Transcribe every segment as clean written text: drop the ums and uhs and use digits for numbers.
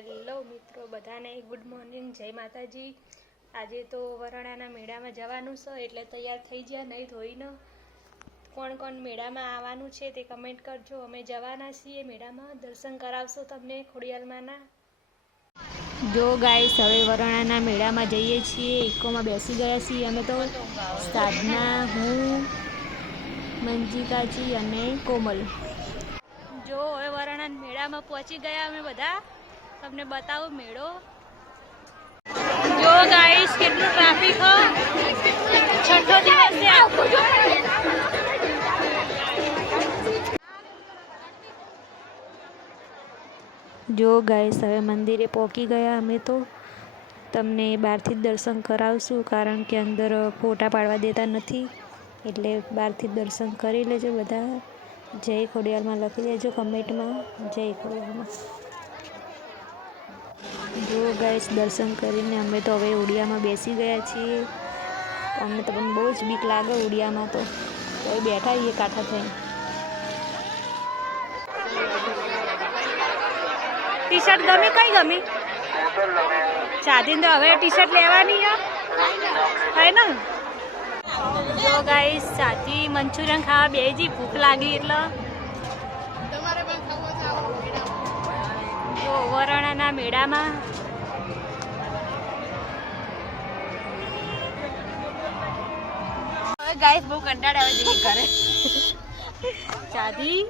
Hello મિત્રો બધાને good morning, જય માતાજી। આજે તો વરાણાના મેળામાં જવાનું છે એટલે તૈયાર થઈ ગયા નહીં ધોઈને। કોણ કોણ મેળામાં આવવાનું છે તે કમેન્ટ કરજો। અમે જવાના છીએ મેળામાં, દર્શન કરાવશો તમને ખોડિયાલમાંના। જો ગાઈસ હવે વરાણાના મેળામાં જઈએ છીએ, ઇકોમાં બેસી ગયા છીએ અમે તો। સાધના, હું, મંજીકાજી અને કોમલ। જો હવે વરાણા મેળામાં પહોંચી ગયા અમે બધા, તમને બતાવું મેળો। જો ગાઈસ કેટલું ટ્રાફિક હો, છઠ્ઠો દિવસ છે। જો ગાઈસ હવે મંદિરે પહોંચી ગયા અમે તો, તમને બહારથી જ દર્શન કરાવશું કારણ કે અંદર ફોટા પાડવા દેતા નથી, એટલે બહારથી દર્શન કરી લેજો બધા। જય ખોડિયાલમાં લખી દેજો કમેન્ટમાં, જય ખોડિયાલમાં। જો ગાઈસ દર્શન કરીને અમે તો હવે ઉડિયામાં બેસી ગયા છીએ। અમને તો પણ બહુ જ બીક લાગે ઉડિયામાં, તો બેઠા છીએ કાંઠા થઈને। ટી શર્ટ ગમી? કઈ ગમી? સાધીને તો હવે ટી શર્ટ લેવાની થાય ને। જો ગાઈસ સાથી મંચુરિયન ખાવા બેજી, ભૂખ લાગી એટલે જો વરાણાના મેળામાં ગાઈસ બહુ કંટાળો આવે છે ઘરે। સાધી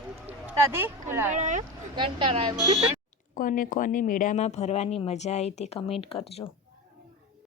કંટાળો આવ્યો। કોને કોને મેળામાં ફરવાની મજા આવી તે કમેન્ટ કરજો।